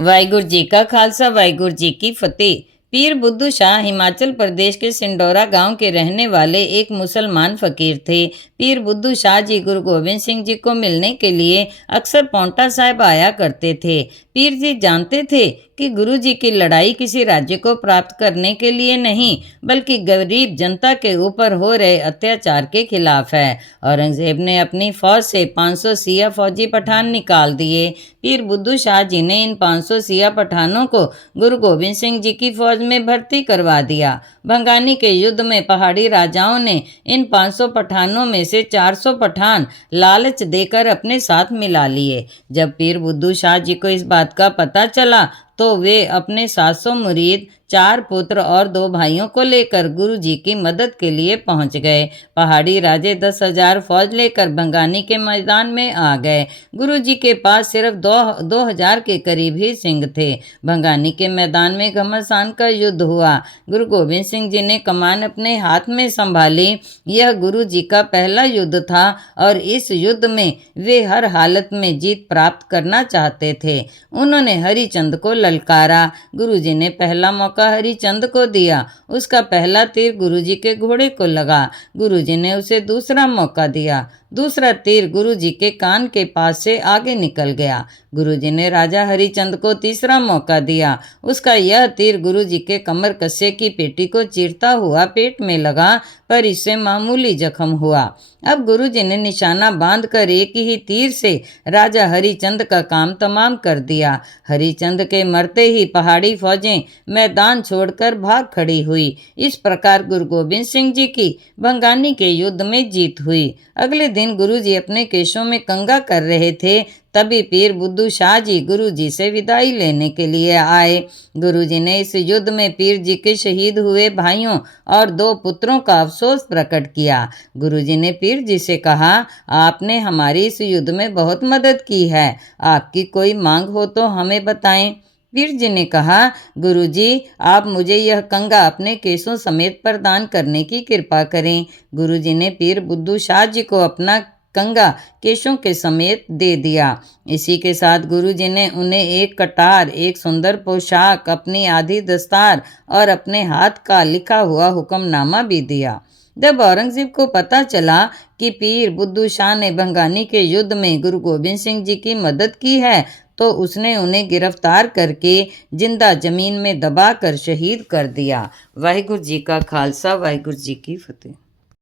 वाहिगुरु जी का खालसा वाहिगुरु जी की फतेह। पीर बुद्धू शाह हिमाचल प्रदेश के सिंडोरा गांव के रहने वाले एक मुसलमान फकीर थे। पीर बुद्धू शाह जी गुरु गोविंद सिंह जी को मिलने के लिए अक्सर पौंटा साहिब आया करते थे। पीर जी जानते थे कि गुरु जी की लड़ाई किसी राज्य को प्राप्त करने के लिए नहीं, बल्कि गरीब जनता के ऊपर हो रहे अत्याचार के खिलाफ है। औरंगजेब ने अपनी फौज से 500 सिया फौजी पठान निकाल दिए। पीर बुद्धू शाह जी ने इन 500 सिया पठानों को गुरु गोविंद सिंह जी की फौज में भर्ती करवा दिया। भंगानी के युद्ध में पहाड़ी राजाओं ने इन 500 पठानों में से 400 पठान लालच देकर अपने साथ मिला लिए। जब पीर बुद्धू शाह जी को इस बात का पता चला तो वे अपने 700 मुरीद, 4 पुत्र और 2 भाइयों को लेकर गुरु जी की मदद के लिए पहुंच गए। पहाड़ी राजे 10,000 फौज लेकर भंगानी के मैदान में आ गए। गुरु जी के पास सिर्फ 2,000 के करीब ही सिंह थे। भंगानी के मैदान में घमासान का युद्ध हुआ। गुरु गोविंद सिंह जी ने कमान अपने हाथ में संभाली। यह गुरु जी का पहला युद्ध था और इस युद्ध में वे हर हालत में जीत प्राप्त करना चाहते थे। उन्होंने हरिचंद को ललकारा। गुरुजी ने पहला मौका हरिचंद को दिया। उसका पहला तीर गुरुजी के घोड़े को लगा। गुरुजी ने उसे दूसरा मौका दिया। दूसरा तीर गुरुजी के कान के पास से आगे निकल गया। गुरुजी ने राजा हरिचंद को तीसरा मौका दिया। उसका यह तीर गुरुजी के कमर कस्से की पेटी को चीरता हुआ पेट में लगा, पर इससे मामूली जख्म हुआ। अब गुरुजी ने निशाना बांधकर एक ही तीर से राजा हरिचंद का काम तमाम कर दिया। हरिचंद के मरते ही पहाड़ी फौजें मैदान छोड़कर भाग खड़ी हुई। इस प्रकार गुरु गोविंद सिंह जी की भंगानी के युद्ध में जीत हुई। अगले दिन गुरुजी अपने केशों में कंघा कर रहे थे, तभी पीर बुद्धू शाह जी गुरु जी से विदाई लेने के लिए आए। गुरु जी ने इस युद्ध में पीर जी के शहीद हुए भाइयों और 2 पुत्रों का अफसोस प्रकट किया। गुरु जी ने पीर जी से कहा, आपने हमारी इस युद्ध में बहुत मदद की है। आपकी कोई मांग हो तो हमें बताएं। पीर जी ने कहा, गुरु जी, आप मुझे यह कंघा अपने केसों समेत प्रदान करने की कृपा करें। गुरु जी ने पीर बुद्धू शाह जी को अपना कंघा केशों के समेत दे दिया। इसी के साथ गुरु जी ने उन्हें एक कटार, एक सुंदर पोशाक, अपनी आधी दस्तार और अपने हाथ का लिखा हुआ हुक्मनामा भी दिया। जब औरंगजेब को पता चला कि पीर बुद्धू शाह ने भंगानी के युद्ध में गुरु गोविंद सिंह जी की मदद की है, तो उसने उन्हें गिरफ्तार करके जिंदा जमीन में दबाकर शहीद कर दिया। वाहिगुरु जी का खालसा वाहिगुरु जी की फतेह।